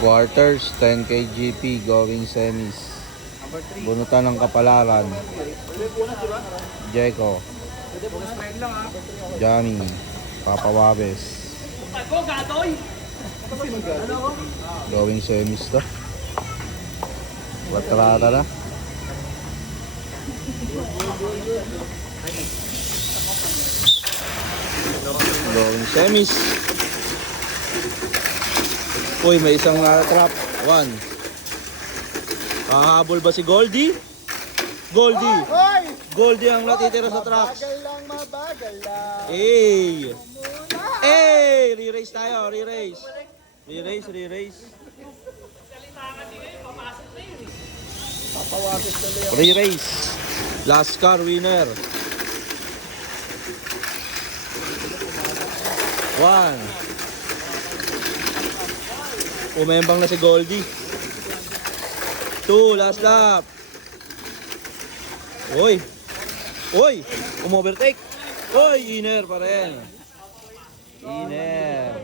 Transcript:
Quarters, 10 kgp going semis. Bunutan ng kapalaran. Jeko. Jami. Papa Wabes. Going semis to. Batrata na. Going semis. Uy, may isang trap. One. Hahabol ba si Goldie? Goldie. Goldie ang natitira sa trucks. Bagal lang, mabagal lang. Hey! Hey! Re-race tayo, re-race. Re-race. Papawasis na lang. Re-race. Last car winner. One. Umembang na si Goldie. 2, last lap. Oy. Umovertake. Oy, inner pa rin. Inner.